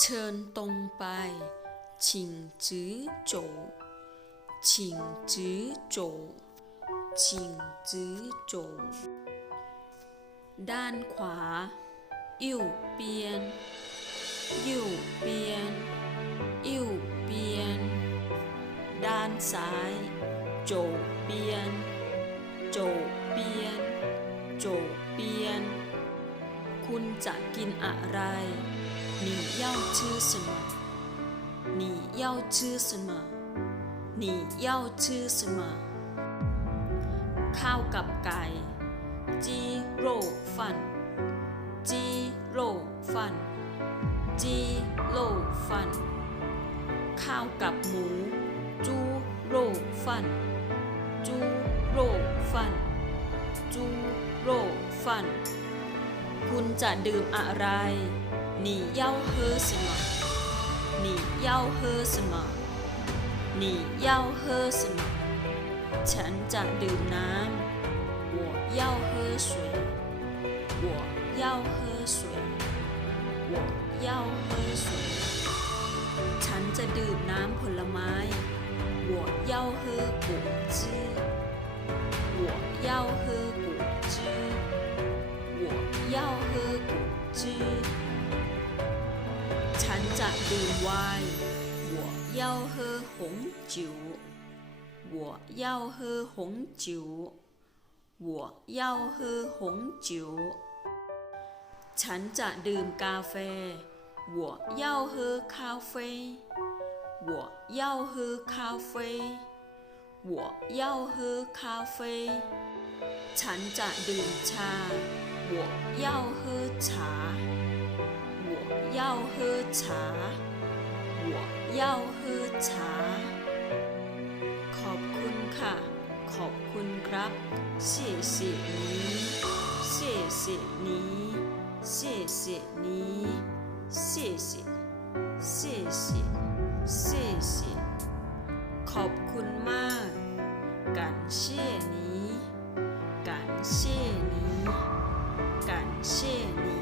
เชิญตรงไปชิงจื้อโจชิงจื้อโจชิงจื้อโจด้านขวาอิ่วเปียนอิ่วเปียนอิ่วเปียน ด้านซ้ายโจเปียนโจเปียนโจเปียน คุณจะกินอะไร 你要吃什么？你要吃什么？你要吃什么？ข้าวกับไก่ จีโร่ฟัน จีโร่ฟัน จีโร่ฟัน ข้าวกับหมู จูโร่ฟัน จูโร่ฟัน จูโร่ฟัน คุณจะดื่มอะไร 你要喝什么？你要喝什么？你要喝什么？ฉันจะดื่มน้ำ我要喝水我要喝水我要喝水ฉันจะดื่มน้ำผลไม้我要喝果汁我要喝果汁我要喝果汁ฉัน จะดื่มไวน์我要喝红酒我要喝红酒我要喝红酒ฉันจะดื่มกาแฟ我要喝咖啡我要喝咖啡我要喝咖啡ฉันจะดื่มชา我要喝茶 我要喝茶我要喝茶ขอบคุณค่ะ ขอบคุณครับ谢谢你谢谢你谢谢你谢谢谢谢谢谢ขอบคุณมาก感谢你感谢你感谢你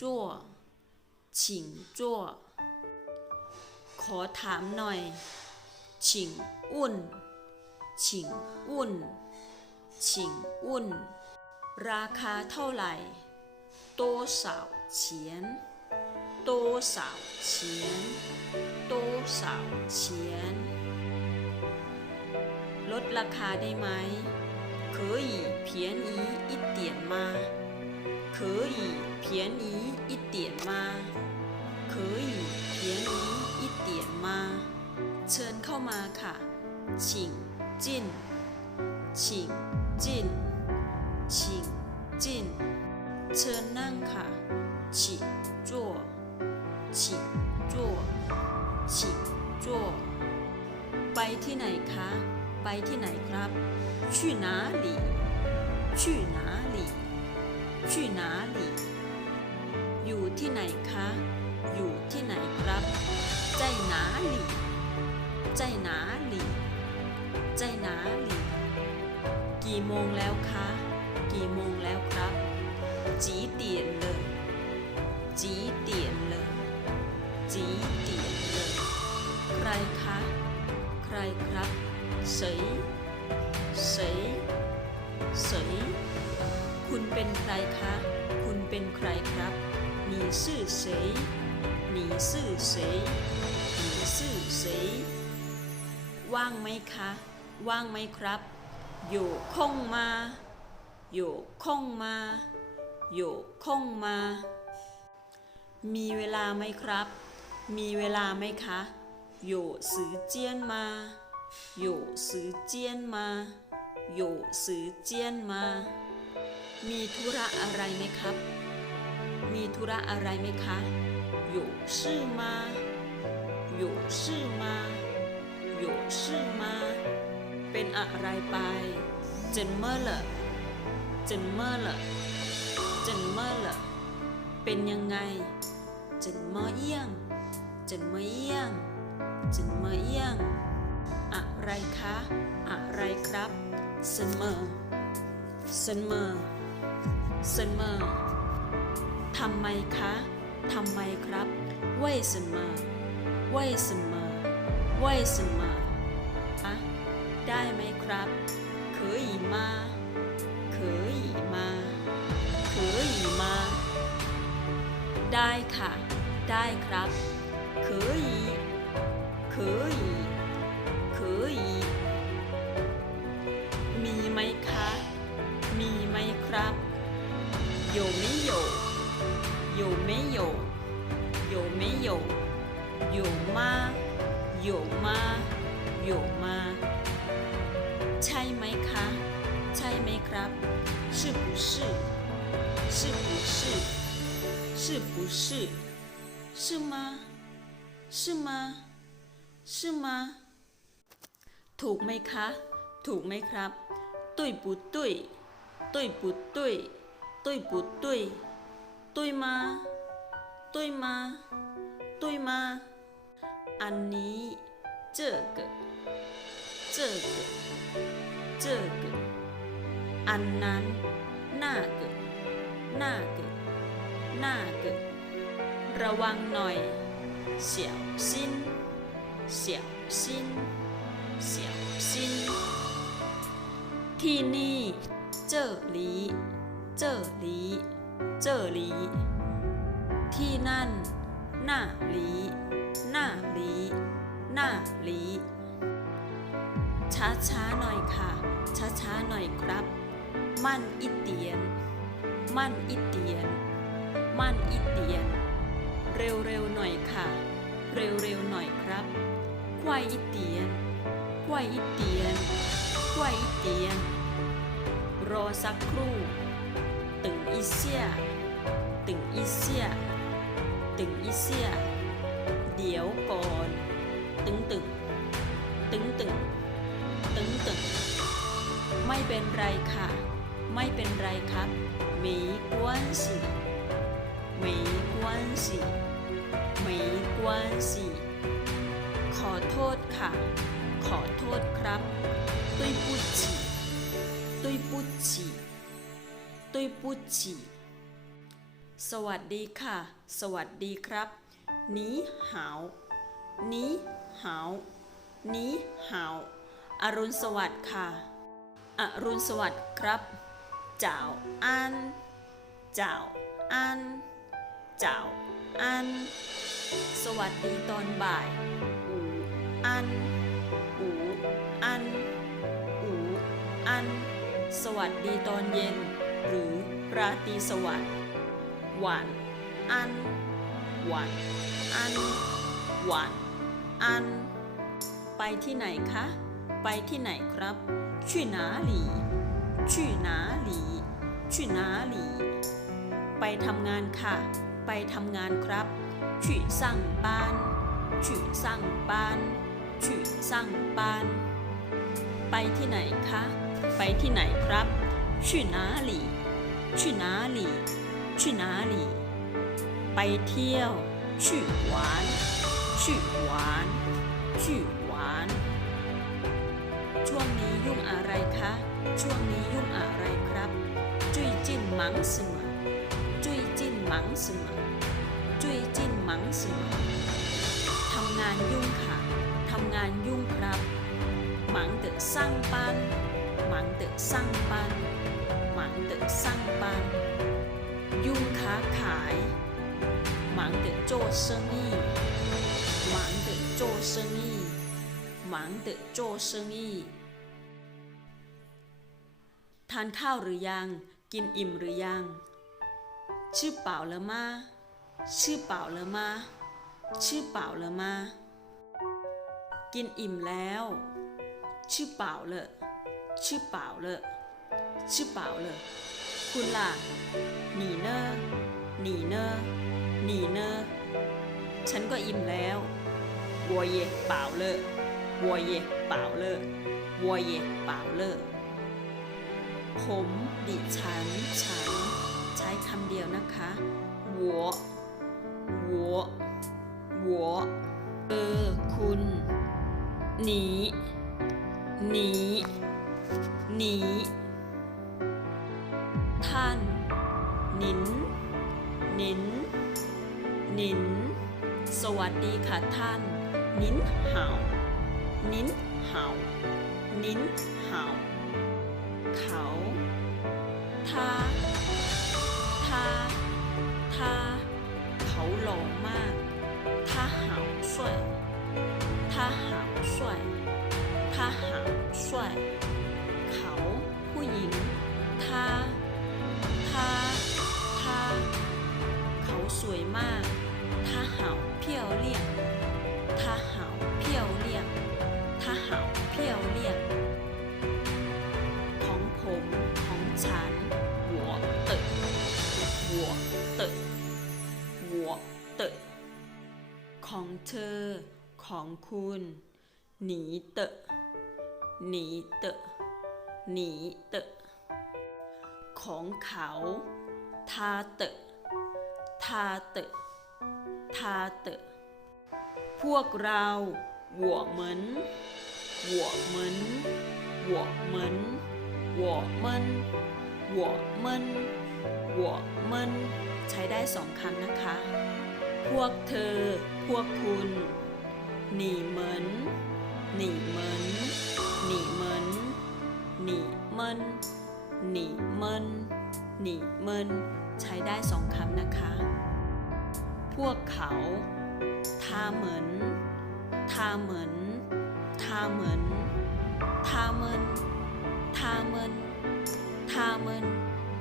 坐请坐ขอถามหน่อยชิงอุ่นชิงอุ่นชิงอุ่น ราคาเท่าไหร่多少钱多少钱多少钱ลดราคาได้ไหม可以便宜一点吗 可以便宜一点吗可以便宜一点吗เชิญเข้ามาค่ะชิงจิ้นชิงจิ้นชิงจิ้นเชิญนั่งค่ะฉิจั่วฉิจั่วฉิจั่วไปที่ไหนคะ ไปที่ไหนครับ去哪里去哪里 去哪里อยู่ที่ไหนคะ อยู่ที่ไหนครับ在哪里在哪里在哪里กี่โมงแล้วคะ กี่โมงแล้วครับ几点了几点了几点了ใครคะ ใครครับ谁谁谁 คุณเป็นใครคะ คุณเป็นใครครับ你是谁你是谁你是谁ว่างไหมคะ ว่างไหมครับ อยู่คงมา อยู่คงมา อ 有空吗มีเวลาไหมครับ มีเวลาไหมคะ有时间吗有时间吗有时间吗 มีธุระอะไรไหมครับ มีธุระอะไรไหมคะ有事吗有事吗有事吗เป็นอะไรไปเจนเมอร์เหรอเจนเมอร์เหรอเจนเมอร์เหรอเป็นยังไงเจนเมอร์เอี้ยงเจนเมอร์เอี้ยงเจนเมอร์เอี้ยง อะไรคะ อะไรครับเซนเมอร์เซนเมอร์ เซนเมอร์ทำไมคะทำไมครับ为什么为什么为什么อะได้ไหมครับ可以吗可以吗可以吗ได้ค่ะ ได้ครับ可以可以可以 有没有有没有有没有有吗有吗有吗ใช่ไหมคะ ใช่ไหมครับ是不是是不是是不是是吗是吗是吗ถูกไหมคะ ถูกไหมครับ对不对对不对 对不对对吗对吗对吗อันนี้这个这个这个อันนั้น那个那个那个ระวังหน่อย小心小心小心ที่นี่这里 เจอหลีเจอหลีที่นั่น หน้าหลีหน้าลีหน้าลีช้าช้าหน่อยค่ะ ช้าช้าหน่อยครับ มั่นอิเตียน มั่นอิเตียน มั่นอิเตียน เร็วเร็วหน่อยค่ะ เร็วเร็วหน่อยครับควายอิเตียนควายอิเตียนควายอิเตียน รอสักครู่ ตึงอีเซีย ตึงอีเซีย ตึงอีเซีย เดี๋ยวก่อน ตึงตึงตึงตึงตึงตึงไม่เป็นไรค่ะ ไม่เป็นไรครับ没关系没关系没关系ขอโทษค่ะ ขอโทษครับ对不起对不 ตุ้ยปุจิสวัสดีค่ะ สวัสดีครับนีหาวนีหาวนีหาวอรุณสวัสดิ์ค่ะ อรุณสวัสดิ์ครับเจ้าอันเจ้าอันเจ้าอัน สวัสดีตอนบ่าย อูอัน อูอัน อูอัน สวัสดีตอนเย็น หรือราตรีสวัสดิ์หวานอัน หวานอัน หวานอัน ไปที่ไหนคะ ไปที่ไหนครับ去哪里去哪里去哪里ไปทำงานค่ะ ไปทำงานครับ去上班去上班去上班ไปที่ไหนคะ ไปที่ไหนครับ去哪里 去哪里去哪里ไปเที่ยว去玩去玩去玩ช่วงนี้ยุ่งอะไรคะ ช่วงนี้ยุ่งอะไรครับ最近忙什么最近忙什么最近忙什么ทำงานยุ่งค่ะ ทำงานยุ่งครับ忙的上班忙的上班 忙的上班ยุ่งค้าขาย忙的做生意忙的做生意忙的做生意ทานข้าวหรือยัง กินอิ่มหรือยัง 吃饱了吗吃饱了吗吃饱了吗กินอิ่มแล้วชื่อเปล่าเลยชื่อเปล่าเลย ชื่อเปล่าเลย คุณล่ะ หนีเนอร์หนีเนอร์หนีเนอร์ฉันก็อิ่มแล้ววัวเย่เปล่าเลอวัวเย่เปล่าเลอวัวเย่เปล่าเลอผมดิฉัน ฉัน ใช้คำเดียวนะคะวัววัววัวเออ คุณ หนี หนี หนี ท่านนินนินนิน สวัสดีค่ะท่านนินเห่านินเห่านินเห่าเขาท่าท่าท่าเขาหล่อมากท่าเห่าสวยท่าเห่าสท่าเห่าสเขาผู้หญิง ทา ทา ทา เขาสวยมาก ทาเหาเพียวเลี่ยง ทาเหาเพียวเลี่ยง ทาเหาเพียวเลี่ยง ของผมของฉันหัวเตะหัวเตะหัวเตะของเธอ ของคุณ หนีเตะหนีเตะหนีเตะ ของเขาทาเตะทาเตะทาเตะพวกเราหวกเหมือนหวกเหมือนหวกเหมือนหวกมันหวกมันหวกมันใช้ได้สองคำนะคะ พวกเธอ พวกคุณ หนีเหมือน หนีเหมือน หนีเหมือน หนีมัน หนีเมินหนีเมินใช้ได้สองคำนะคะ พวกเขาทาเหมือนทาเหมือนทาเหมือนทาเหมือนทาเหมือนทาเหมือน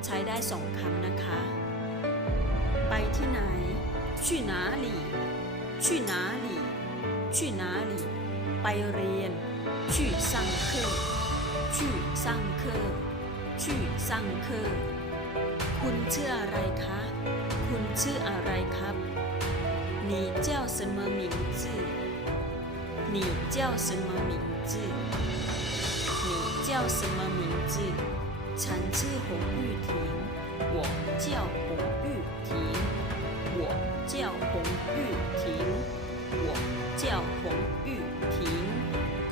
ใช้ได้สองคำนะคะ ไปที่ไหน去哪里去哪里去哪里ชื่อนาหลีชื่อนาหลีไปเรียนชื่อสั่งเครื่องชื่ 去上课คุณชื่ออะไรคะ คุณชื่ออะไรครับ你叫什么名字你叫什么名字你叫什么名字ฉันชื่อหง玉婷我叫หง玉婷我叫หง玉婷我叫หง玉婷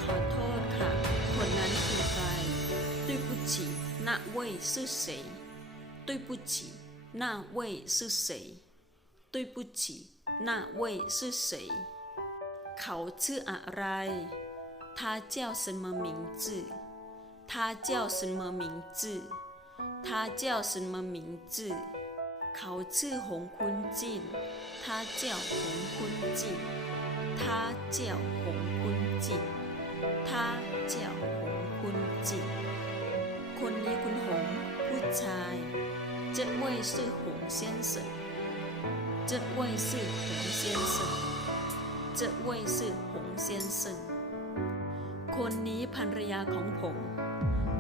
ขอโทษค่ะ คนนั้นคือใคร对不起 那位是谁对不起那位是谁对不起那位是谁เขาชื่ออะไร他叫什么名字他叫什么名字他叫什么名字เขาชื่อหงคุณจิน他叫หงคุณจิน他叫หง คุณจิน他叫หงคุณจินคนนี้คุณหงผู้ชาย这位是หง先生这位是หง先生这位是หง先生คนนี้ภรรยาของผม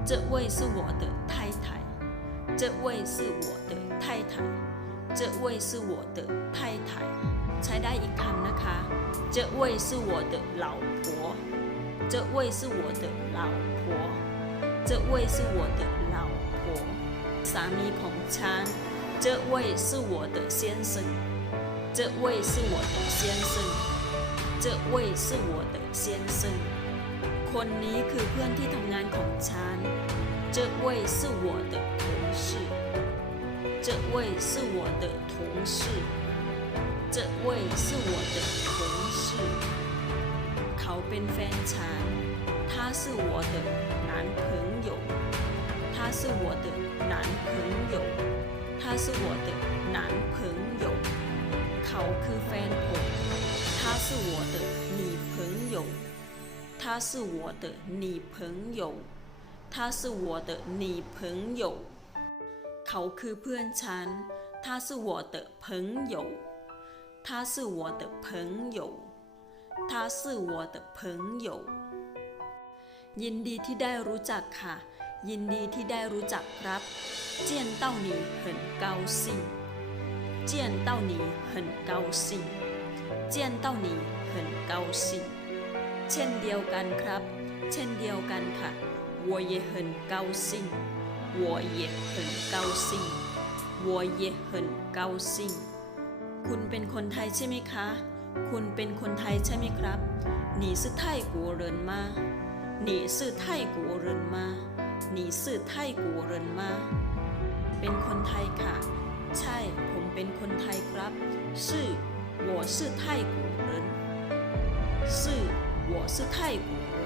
这位是我的太太这位是我的太太这位是我的太太ใช้ได้อีกคำนะคะ这位是我的老婆这位是我的老婆 这位是我的老婆สามีของฉัน这位是我的先生这位是我的先生这位是我的先生คนนี้คือเพื่อนที่ทำงานของฉัน这位是我的同事这位是我的同事这位是我的同事เขาเป็นแฟนฉัน他 是我的男朋友他是我的男朋友他是我的男朋友เขาคือแฟนผม他是我的女朋友他是我的女朋友他是我的女朋友เขาคือเพื่อนฉัน 他是我的朋友他是我的朋友他是我的朋友 ยินดีที่ได้รู้จักค่ะ ยินดีที่ได้รู้จักครับเจียนเต้าหนี很高兴เจียนเต้าหนี很高兴เจียนเต้าหนี很高兴เช่นเดียวกันครับ เช่นเดียวกันค่ะ我也很高兴我也很高兴我也很高兴คุณเป็นคนไทยใช่ไหมคะ คุณเป็นคนไทยใช่ไหมครับหนีสไทยกัวเรนมา 你是泰国人吗你是泰国人吗เป็นคนไทยค่ะ ใช่ ผมเป็นคนไทยครับ是我是泰国人是我是泰国人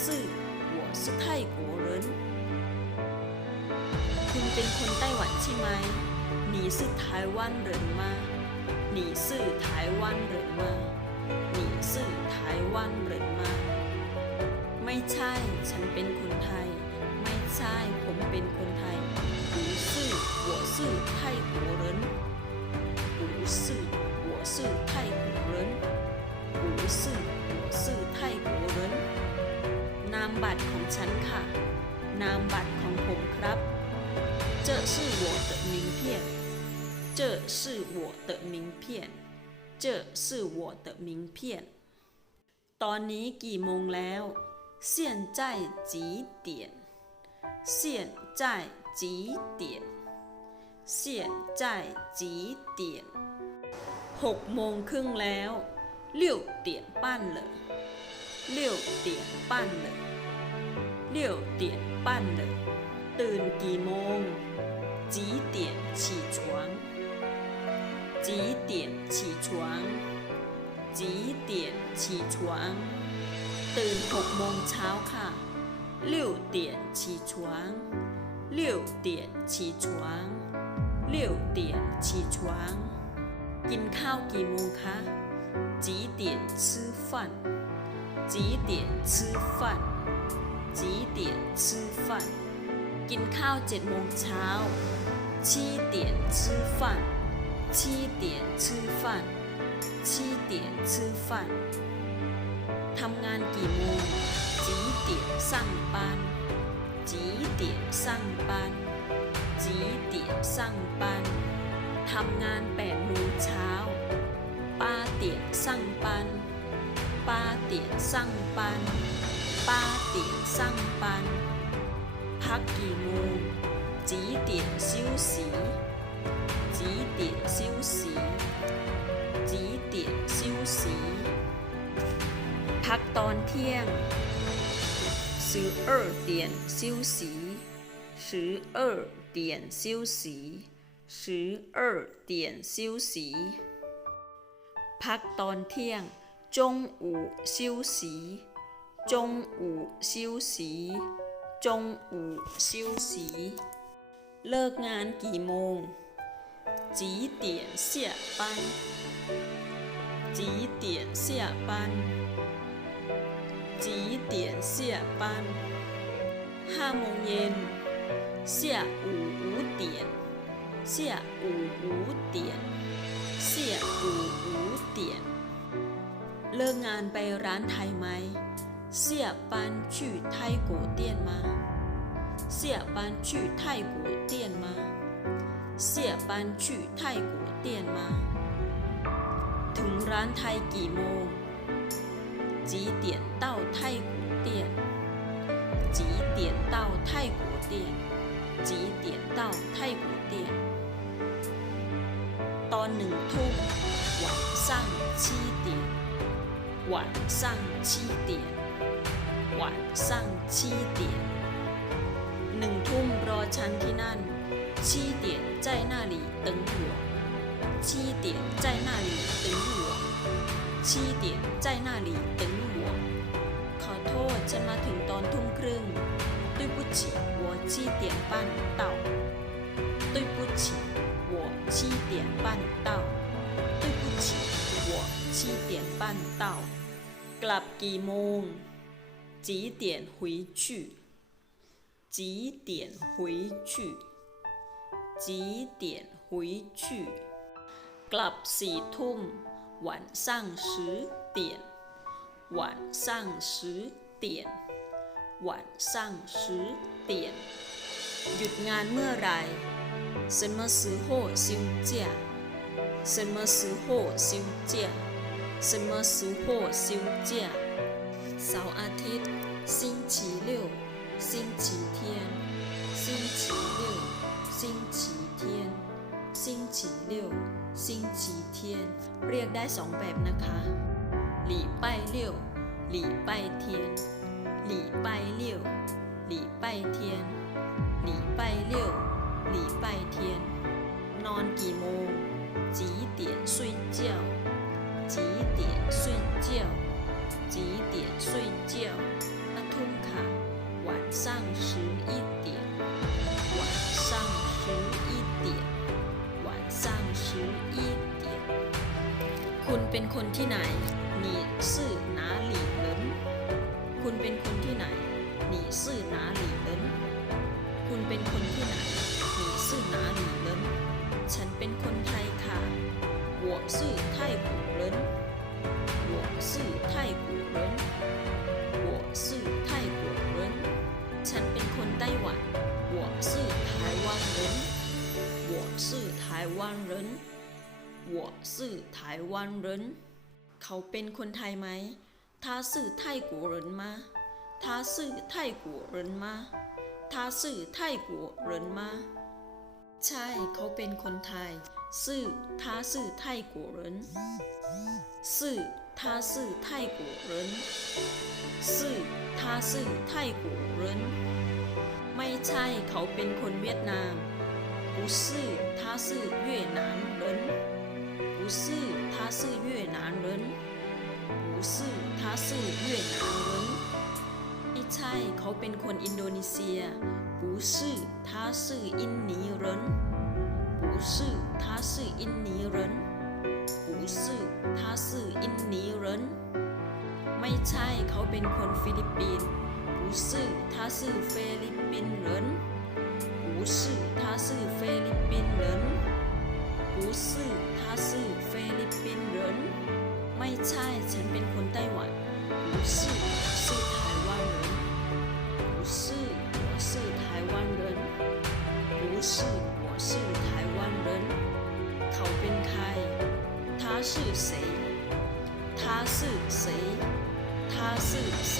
是我是泰国人คุณเป็นคนไต้หวันใช่ไหม你是台湾人吗你是台湾人吗你是台湾人吗ไม่ ใช่ ฉันเป็นคนไทย ไม่ใช่ ผมเป็นคนไทย不是我是泰国人不是我是泰国人不是我是泰国人นามบัตรของฉันค่ะ นามบัตรของผมครับ这是我的名片这是我的名片这是我的名片ตอนนี้กี่โมงแล้ว 现在几点现在几点现在几点หกโมงครึ่งแล้ว六点半了六点半了六点半了ตื่นกี่โมง几点起床几点起床几点起床 ตื่นหกโมงเช้าค่ะ六点起床六点起床六点起床กินข้าวกี่โมงคะ几点吃饭几点吃饭几点吃饭กินข้าวเจ็ดโมงเช้า七点吃饭七点吃饭七点吃饭 ทำงานกี่โมงจีเตี๋ยสั่งปานจีเตี๋ยสั่งปานจีเตี๋ยสั่งปานทำงานแปดโมงเช้าป้าเตี๋ยสั่งปานป้าเตี๋ยสั่งปานป้าเตี๋ยสั่งปานพักกี่โมงจีเตี๋ยซิวสีจีเตี๋ยซิวสีจีเตี๋ยซิวสี พักตอนเที่ยง十二点休息十二点休息十二点休息พักตอนเที่ยง中午休息中午休息中午休息เลิกงานกี่โมง几点下班几点下班几点下班ห้าโมงเย็น 下午五点下午五点下午五点เลิกงานไปร้านไทยไหม下班去泰国店吗下班去泰国店吗下班去泰国店吗ถึงร้านไทยกี่โมง 几点到泰国店几点到泰国店几点到泰国店ตอนหนึ่งทุ่ม晚上七点晚上七点晚上七点หนึ่งทุ่มรอฉันที่นั่น七 ชี้เตียนใจหน้าหลีเป็นลูกหวงขอโทษฉันมาถึงตอนทุ่มครึ่งตุ้ยปุชิวัวชี้เตียนปั้นเต่าตุ้ยปุชิวัวชี้เตียนปั้นเต่าตุ้ยปุชิวัวชี้เตียนปั้นเต่ากลับกี่โมงจีเตียนหุยชื่อจีเตีนหุยชื่อจีเตีนหุยชื่อกลับสี่ทุ่ม 晚上十点晚上十点晚上十点หยุดงานเมื่อไหร什么时候休假什么时候休假什么时候休假เสาร์อาทิตย์星期六星期天星期六星期天星 期六星期天เรียกได้สองแบบนะคะหลีป้ายเลี้ยวหลีป้ายเทียนหลีป้ายเลี้ยวหลีป้ายเทียนหลีป้ายเลี้ยวหลีป้ายเทียน นอนกี่โมง几点睡觉几点睡觉几点睡觉那通卡晚上十一点晚上十一 คุณเป็นคนที่ไหน你是哪里人คุณเป็นคนที่ไหน你是哪里人คุณเป็นคนที่ไหน你是哪里人ฉันเป็นคนไทยค่ะ我是泰国人我是泰国 我是台湾人เขาเป็นคนไทยไหม他是泰国人吗他是泰国人吗他是泰国人吗ใช่เขาเป็นคนไทย是他是泰国人是他是泰国人是他是泰国人ไม่ใช่เขาเป็นคนเวียดนาม不是他是越南人不 是他是越南人不是他是越南人ไม่ใช่เขาเป็นคนอินโดนีเซีย不是他是印尼人不是他是印尼人不是他是印尼人ไม่ใช่เขาเป็นคนฟิลิปปินส์不是他是菲律宾人不是他是菲律宾人不是 他是菲律宾人ไม่ใช่ฉันเป็นคนไต้หวัน不是我是台湾人不是我是台湾人不是我是台湾人เขาเป็นใคร他是谁他是谁他是谁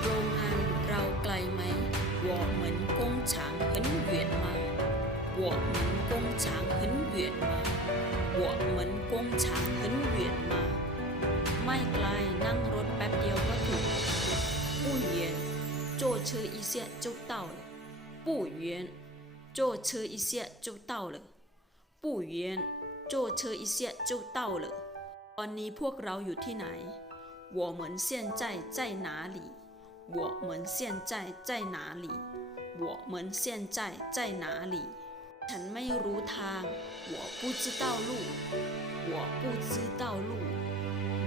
โรงงานเราไกลไหม我们工厂很远吗 我们工厂很远吗我们工厂很远吗ไม่ไกลนั่งรถแป๊บเดียวก็ถึง不远坐车一下就到了不远坐车一下就到了不远坐车一下就到了ตอนนี้พวกเราอยู่ที่ไหน我们现在在哪里我们现在在哪里我们现在在哪里 ฉันไม่รู้ทาง我不知道路我不知道路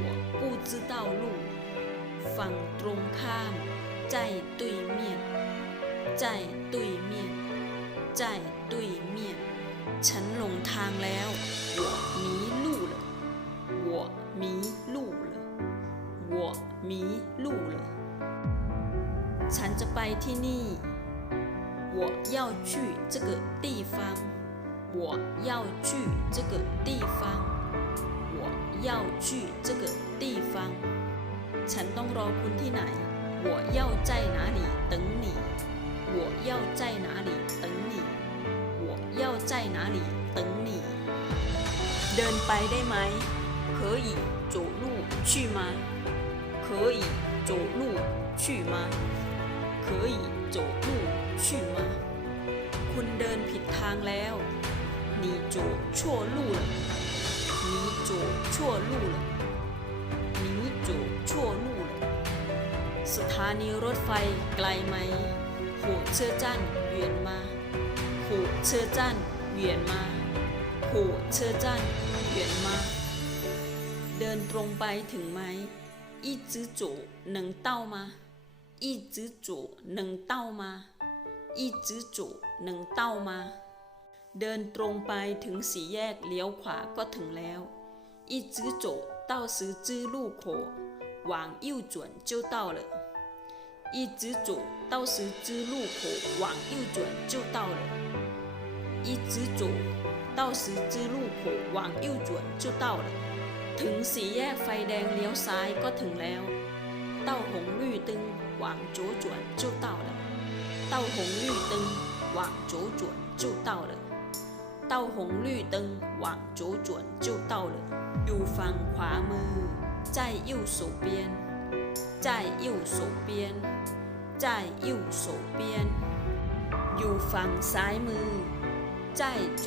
我不知道路ฝั่งตรงข้าม在对面在对面在对面ฉันหลงทางแล้ว我迷路了我迷路了我迷路了ฉันจะไปที่นี่ 我要去这个地方我要去这个地方我要去这个地方ฉันต้องรอคุณที่ไหน我要在哪里等你我要在哪里等你我要在哪里等你เดินไปได้ไหม可以走路去吗可以走路去吗 可以走路去吗คุณเดินผิดทางแล้ว你走错路了你走错路了你走错路了สถานีรถไฟไกลไหม火车站远吗火车站远吗火车站远吗เดินตรงไปถึงไหม一直走能到吗 一直走能到吗一直走能到吗 เดินตรงไปถึงสี่แยกเลี้ยวขวาก็ถึงแล้ว一直走到十字路口往右转就到了一直走到十字路口往右转就到了一直走到十字路口往右转就到了ถึงสี่แยกไฟแดงเลี้ยวซ้ายก็ถึงแล้ว 到红绿灯往左转就到了到红绿灯往左转就到了到红绿灯往左转就到了อยู่ฝั่งขวามือ在右手边在右手边在右手边อยู่ฝั่งซ้ายมือ在左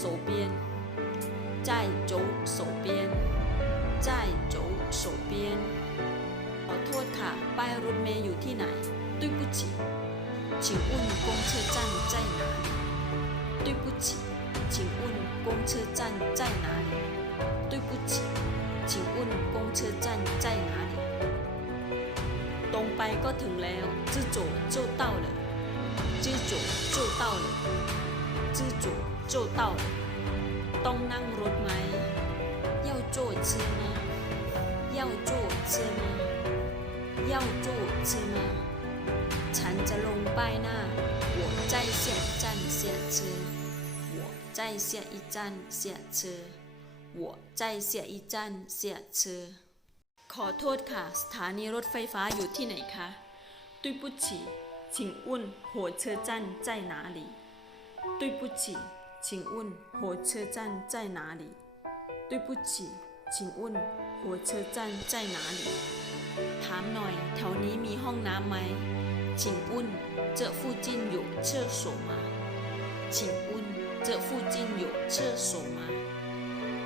手边在左手边在左手边ข อโทษค่ะ ป้ายรถเมล์อยู่ที่ไหน对不起请问公车站在哪里对不起请问公车站在哪里对不起请问公车站在哪里ตรงไปก็ถึงแล้ว知左就到了知左就到了知左就到了ต้องนั่งรถไหม要坐车吗要坐车吗 要坐车吗ฉันจะลงป้ายหน้า我在下一站下车我在下一站下车我在下一站下车ขอโทษค่ะ สถานีรถไฟฟ้าอยู่ที่ไหนคะ对不起请问火车站在哪里对不起请问火车站在哪里对不起请问火车站在哪里 ถามหน่อยแถวนี้มีห้องน้ำไหม请问这附近有厕所吗请问这附近有厕所吗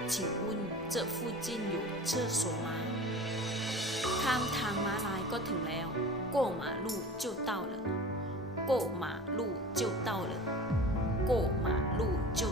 请问这附近有厕所吗ข้ามทางม้าลายก็ถึงแล้ว过马路就到了过马路就到了过马路就